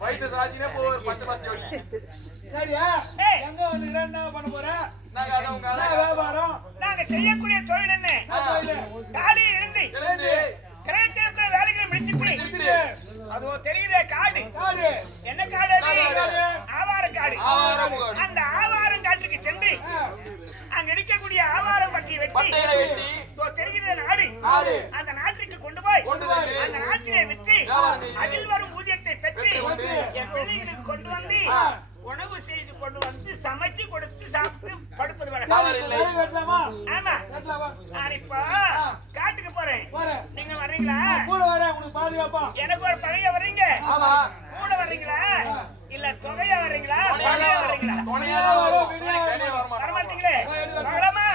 வயிற்று சாத்தினே போ ஒரு 10 ஜோடி. சரியா? எங்க வந்து என்ன பண்ண போற? வியாபாரம். நாங்க செய்யக்கூடிய தொழில் என்ன? காலையில் எழுந்து கிரகத்திற்குள்ள வேலைகளை முடிச்சிட்டு அதோ தெரியுதே காடு. என்ன காடு அது? ஆவாரம் காடு. அந்த ஆவாரம் காட்டுக்கு சென்று அங்க இருக்கக்கூடிய ஆவாரம் பட்டியை வெட்டி தெரிகிறது நாடு. அந்த நாட்டுக்கு கொண்டு போய் அந்த நாட்டிலே விற்று அதில் வரும் ஊதியத்தை பெற்று என் பிள்ளைகளுக்கு கொண்டு வந்து உணவு செய்து கொண்டு வந்து சமைச்சு கொடுத்து சாப்பிட்டு படுப்பது வழக்கம். ஆமா, நான் இப்ப காட்டுக்கு போறேன். நீங்க வர்றீங்களா? எனக்கு ஒரு பழைய வர்றீங்க கூட வர்றீங்களா இல்ல தொகையா வர்றீங்களா? வரமாட்டீங்களே. வரலாமா?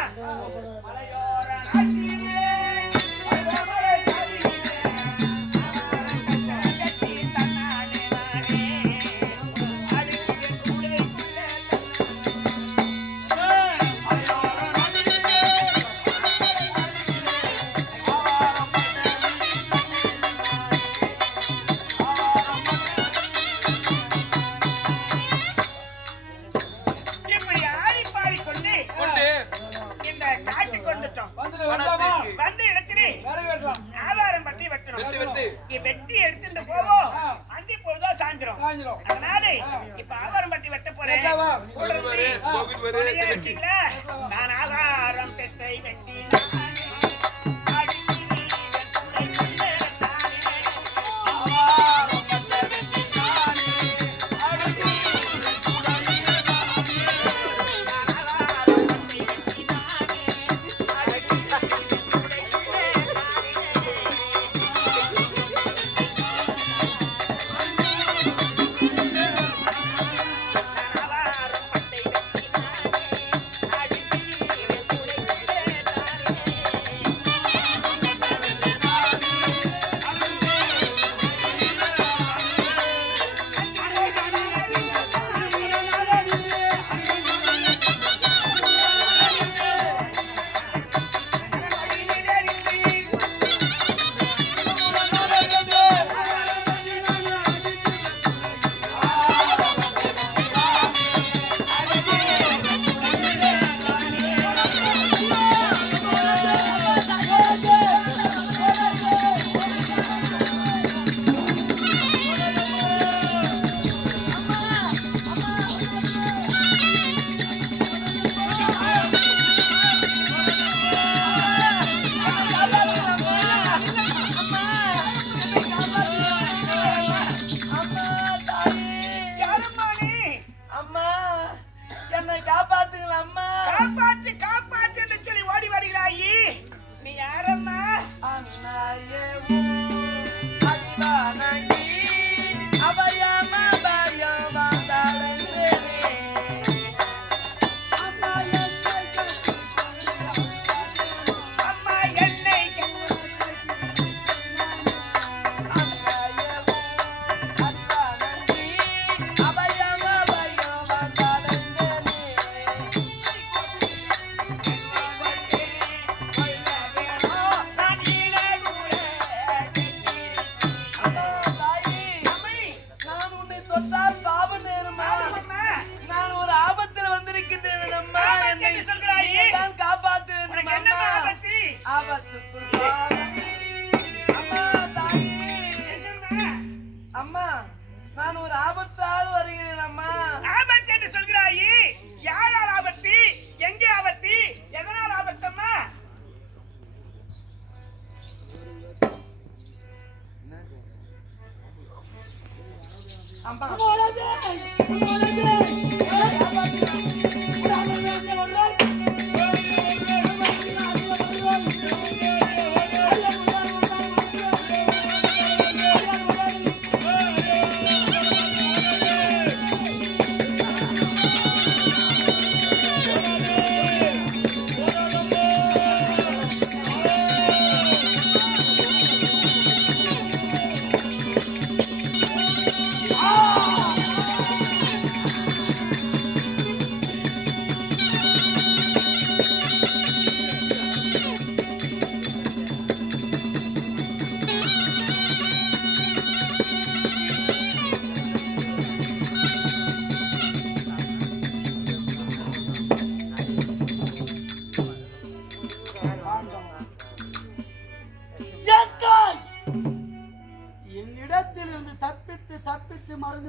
வெட்டி எடுத்துட்டு போவோம். அந்தி பொழுதா சாய்ந்திரம். அதனால இப்ப ஆவாரம் பட்டி வெட்ட போறேன். நான் ஆகாரம் பெட்டை வெட்டி அம்மா, நான் ஒரு ஆபத்தாக வருகிறேன் அம்மா. ஆபத்து என்று சொல்கிறாயே, யாரால் ஆபத்து? எங்கே ஆபத்து? எதனால் ஆபத்தம்மா? அம்மா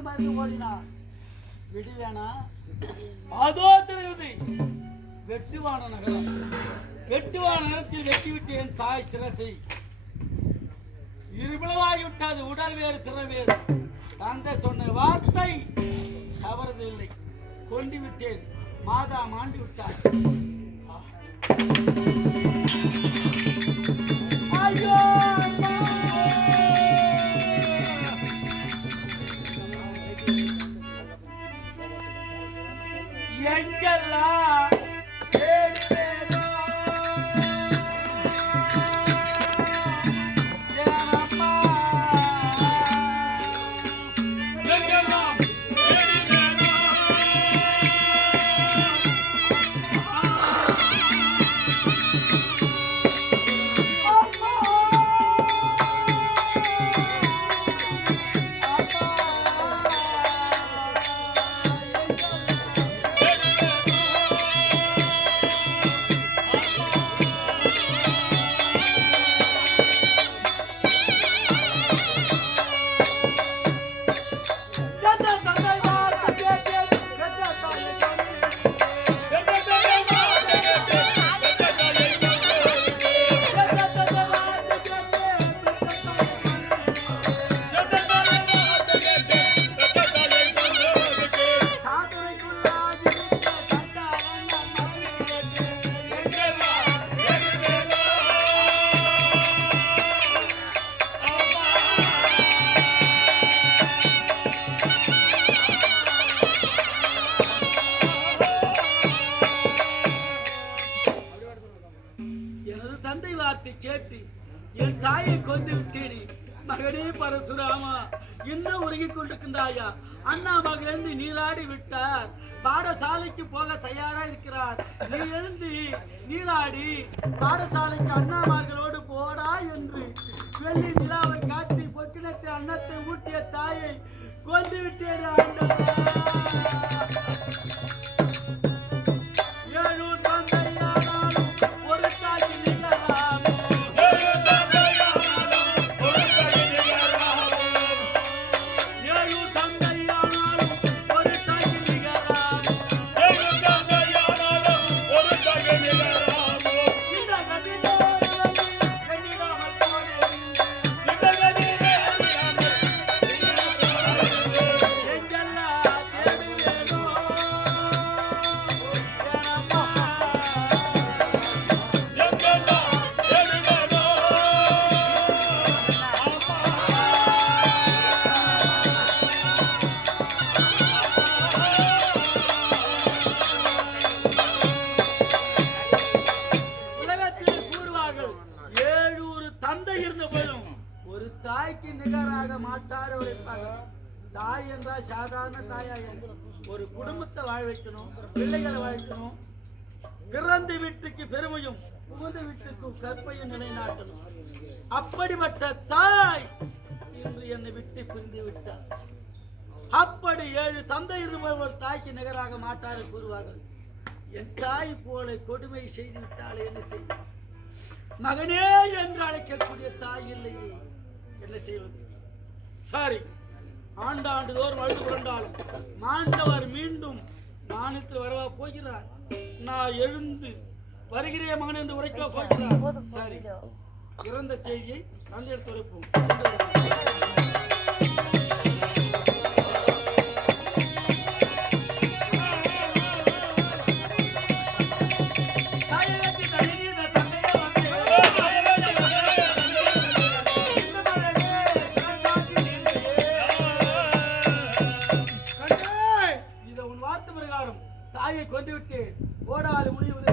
மருந்து ஓடினா விடுவேனா? அதோ தெரியுது வெட்டுவான நகரம். வெட்டுவான நகரத்தில் வெட்டிவிட்டு என் தாய் சிரசை இருபிளவாகிவிட்டது. உடல் வேறு சிற வேறு. தந்தை சொன்ன வார்த்தை தவறுது இல்லை. கொண்டு விட்டேன். மாதா மாண்டு விட்டார். ஐயோ எங்கெல்லாம் கேட்டு என் தாயை கொண்டு விட்டேனே. மகனே பரசுராமா, இன்னும் உருகிக் கொண்டிருக்கின்றாயா? அண்ணா மகள் எழுந்து நீராடி விட்டார். பாடசாலைக்கு போக தயாரா இருக்கிறார். நீ எழுந்து நீராடி பாடசாலைக்கு அண்ணா மகளோடு போடா என்று வெள்ளி நிலாவை காட்டி பொக்கினத்தை அன்னத்தை ஊட்டிய தாயை கொண்டு விட்டேன். தாய் என்றால் சாதாரண தாயா? ஒரு குடும்பத்தை வாழ வைக்கணும், பிள்ளைகளை வாழ்க்கணும், பிறந்த வீட்டுக்கு பெருமையும் புகுந்த வீட்டுக்கு கற்பையும் நிலைநாட்டணும். அப்படிப்பட்ட தாய் இன்று என்னை விட்டு பிரிந்து விட்டார். அப்படி 7 தந்தை இருப்பவர் ஒரு தாய்க்கு நிகராக மாட்டாரு கூறுவார்கள். என் தாய் போல கொடுமை செய்து விட்டாலே என்ன செய்ய? மகனே என்று அழைக்கக்கூடிய தாய் இல்லையே, என்ன செய்வது? சரி, ஆண்டாண்டு தோறும் அழுது கொண்டாலும் மாண்டவர் மீண்டும் மாநிலத்தில் வரவா போகிறார். நான் எழுந்து வருகிறேன் மகன் என்று உரைக்க போகிறார். சரி, இறந்த செய்தியை தந்தையர் துறைப்போம். தாயை கொண்டு விட்டு ஓடாது முடிவது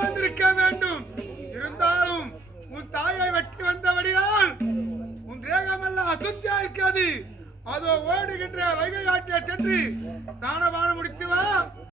வந்திருக்க வேண்டும். இருந்தாலும் உன் தாயை வெட்டி வந்தபடியால் உன் தேகமெல்லாம் அசுத்தியா இருக்காது. அதோ ஓடுகின்ற வைகை ஆட்டிய சென்று தானபானம் முடித்து வா.